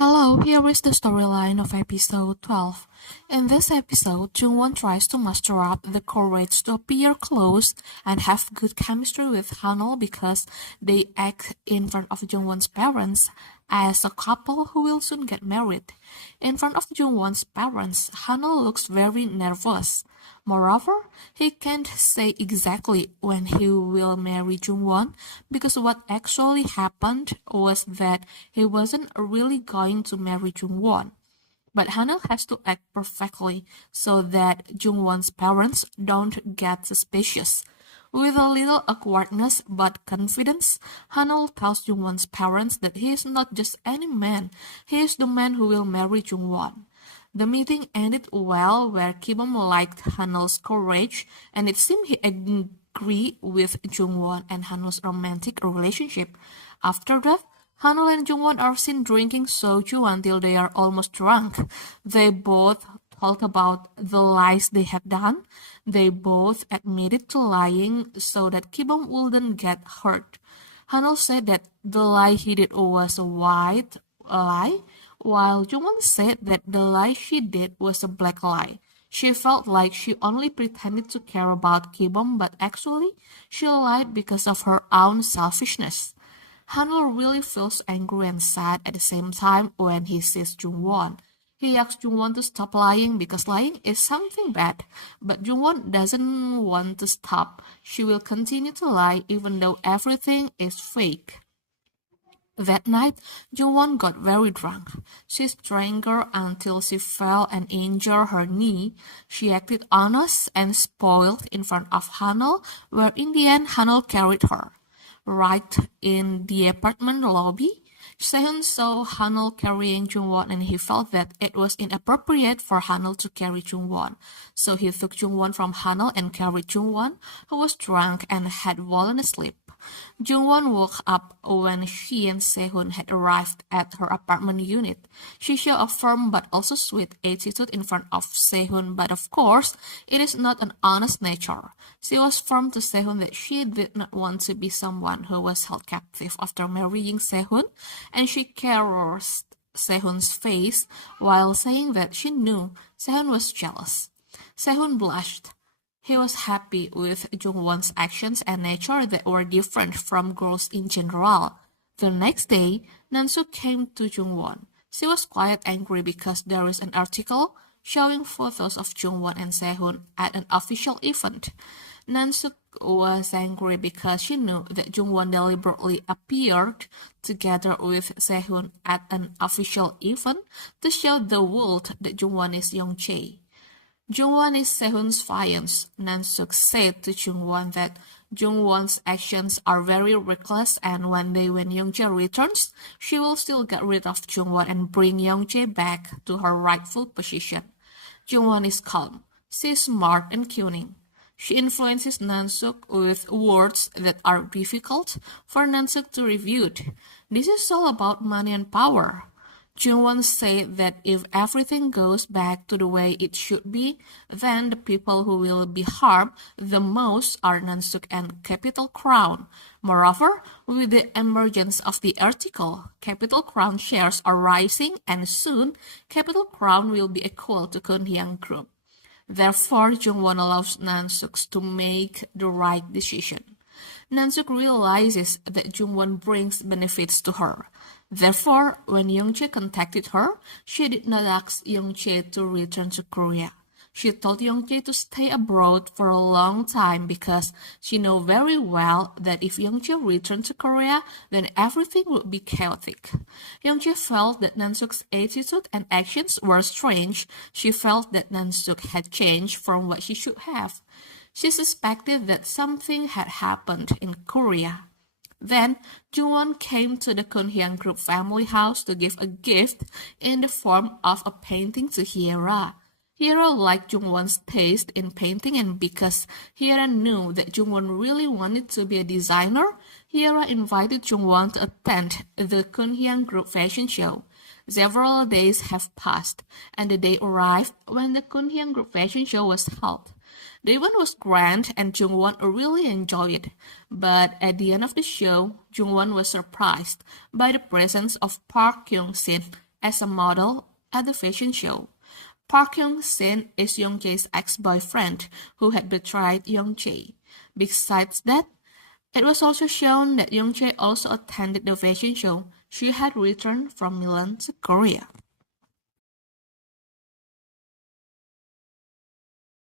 Hello, here is the storyline of episode 12. In this episode, Jungwon tries to muster up the courage to appear close and have good chemistry with Hanul because they act in front of Jungwon's parents as a couple who will soon get married. In front of Jungwon's parents, Hanul looks very nervous. Moreover, he can't say exactly when he will marry Jungwon because what actually happened was that he wasn't really going to marry Jungwon. But Hanul has to act perfectly so that Jungwon's parents don't get suspicious. With a little awkwardness but confidence, Hanul tells Jungwon's parents that he is not just any man, he is the man who will marry Jungwon. The meeting ended well where Kibum liked Hanul's courage and it seemed he agreed with Jungwon and Hanul's romantic relationship. After that, Hanul and Jungwon are seen drinking soju until they are almost drunk. They both talk about the lies they had done. They both admitted to lying so that Kibum wouldn't get hurt. Hanul said that the lie he did was a white lie, while Jungwon said that the lie she did was a black lie. She felt like she only pretended to care about Kibum, but actually she lied because of her own selfishness. Hanul really feels angry and sad at the same time when he sees Jungwon. He asks Jungwon to stop lying because lying is something bad, but Jungwon doesn't want to stop. She will continue to lie even though everything is fake. That night, Jungwon got very drunk. She drank her until she fell and injured her knee. She acted honest and spoiled in front of Hanul, where in the end Hanul carried her. Right in the apartment lobby, Sehun saw Hanul carrying Jungwon and he felt that it was inappropriate for Hanul to carry Jungwon. So he took Jungwon from Hanul and carried Jungwon, who was drunk and had fallen asleep. Jungwon woke up when she and Sehun had arrived at her apartment unit. She showed a firm but also sweet attitude in front of Sehun, but of course, it is not an honest nature. She was firm to Sehun that she did not want to be someone who was held captive after marrying Sehun, and she caressed Sehun's face while saying that she knew Sehun was jealous. Sehun blushed. He was happy with Jungwon's actions and nature that were different from girls in general. The next day, Nansook came to Jungwon. She was quite angry because there is an article showing photos of Jungwon and Sehun at an official event. Nansook was angry because she knew that Jungwon deliberately appeared together with Sehun at an official event to show the world that Jungwon is Youngjae. Jungwon is Sehun's fiance. Nansook said to Jungwon that Jungwon's actions are very reckless and one day when Youngjae returns, she will still get rid of Jungwon and bring Youngjae back to her rightful position. Jungwon is calm. She is smart and cunning. She influences Nansook with words that are difficult for Nansook to refute. This is all about money and power. Jungwon said that if everything goes back to the way it should be, then the people who will be harmed the most are Nansook and Capital Crown. Moreover, with the emergence of the article, Capital Crown shares are rising and soon Capital Crown will be equal to Kunhyang Group. Therefore, Jungwon allows Nansook to make the right decision. Nansook realizes that Jungwon brings benefits to her. Therefore, when Youngjae contacted her, she did not ask Youngjae to return to Korea. She told Youngjae to stay abroad for a long time because she knew very well that if Youngjae returned to Korea, then everything would be chaotic. Youngjae felt that Nansook's attitude and actions were strange. She felt that Nansook had changed from what she should have. She suspected that something had happened in Korea. Then, Jungwon came to the Kunhyang Group family house to give a gift in the form of a painting to Hyera. Hyera liked Jungwon's taste in painting and because Hyera knew that Jungwon really wanted to be a designer, Hyera invited Jungwon to attend the Kunhyang Group fashion show. Several days have passed, and the day arrived when the Kunhyang Group fashion show was held. The event was grand and Jungwon really enjoyed it, but at the end of the show, Jungwon was surprised by the presence of Park Kyung-sin as a model at the fashion show. Park Hyung-shin is Young-jae's ex-boyfriend who had betrayed Young-jae. Besides that, it was also shown that Young-jae also attended the fashion show. She had returned from Milan to Korea.